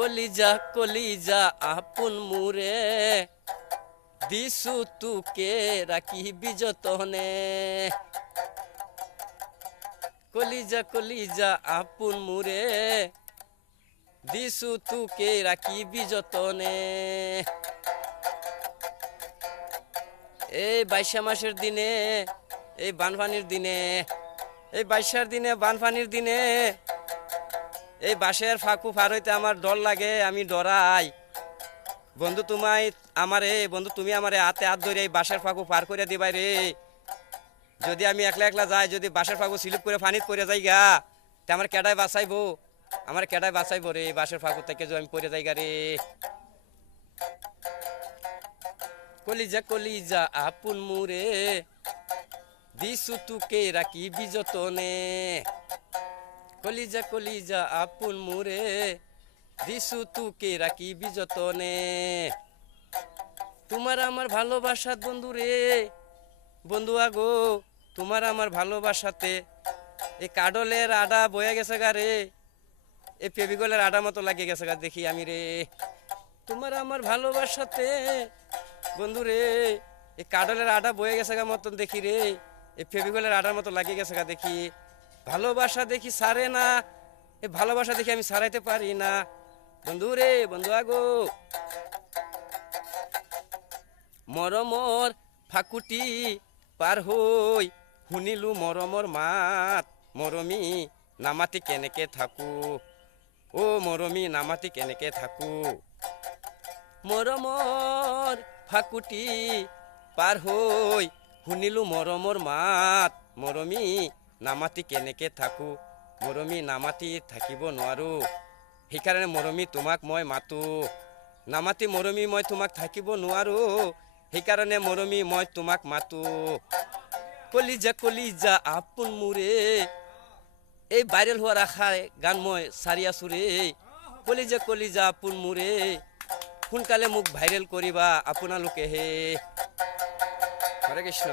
কলিজা কলিজা আপন মুরে দিছু তুকে রাখিবি যতনে। কলিজা কলিজা আপন মুরে দিছু তুকে রাখিবি যতনে। এই বাইশা মাসের দিনে, এই বানপানির দিনে, এই বাইশার দিনে বানপানির দিনে এই বাঁশের ফাঁকু পার হইতে আমার ডর লাগে, আমি ডরাই। বন্ধু তোমায় আমারে, বন্ধু তুমি আমারে হাতে হাত ধরে এই বাঁশের ফাঁকু পার করে দিবাই রে। যদি আমি একলা একলা যাই, যদি বাঁশের ফাঁকু স্লিপ করে পানিতে পড়ে যাই গা, তা আমার কেডায় বাঁচাইবো? আমার কেডায় বাঁচাইবো রে বাঁশের ফাঁকু থেকে যদি আমি পড়ে যাই গা রে। কলিজা কলিজা আপন মুরে দিছু তুকে রাখিবি যতনে। কলিজা কলিজা আপন মুরে দিছু তুকে রাখিবি যতনে। তোমার আমার ভালোবাসা বন্ধু রে, বন্ধু আগো তোমার আমার ভালোবাসাতে এই কাডলের আডা বয়ে গেছে গা রে, এই ফেবিকলের আডা মতো লাগিয়ে গেছে গা দেখি আমি রে। তোমার আমার ভালোবাসাতে বন্ধু রে এই কাডলের আডা বয়ে গেছে গা মতন দেখি রে, এই ফেবিকলের আডার মতো লাগিয়ে গেছে গা দেখি। ভালোবাসা দেখি সারে না, এই ভালোবাসা দেখি আমি সারাইতে পারি না বন্ধু রে, বন্ধু আগো। মরমর ফাকুটি পার হই শুনিলু মরমর মাত, মরমি নামাতি কেনেকে থাকু, ও মরমি নামাতি কেনেকে থাকু। মরমর ফাকুটি পার হই শুনিলু মরমর মাত, মরমি নামাতি কেনেকে থাকু, মৰমী নামাতি থাকিব নোৱাৰো, সেইকাৰণে মৰমী তোমাক মই মাতো। নামাতি মৰমী মই তোমাক থাকিব নোৱাৰো, সেইকাৰণে মৰমী মই তোমাক মাতো। কলিজা কলিজা আপোন মোৰে, এই ভাইৰেল হোৱাৰ আশাৰে গান মই চাৰি আছো ৰে। কলিজা কলিজা আপোন মোৰে, সোনকালে মোক ভাইৰেল কৰিবা আপোনালোকেহে। হৰে কৃষ্ণ।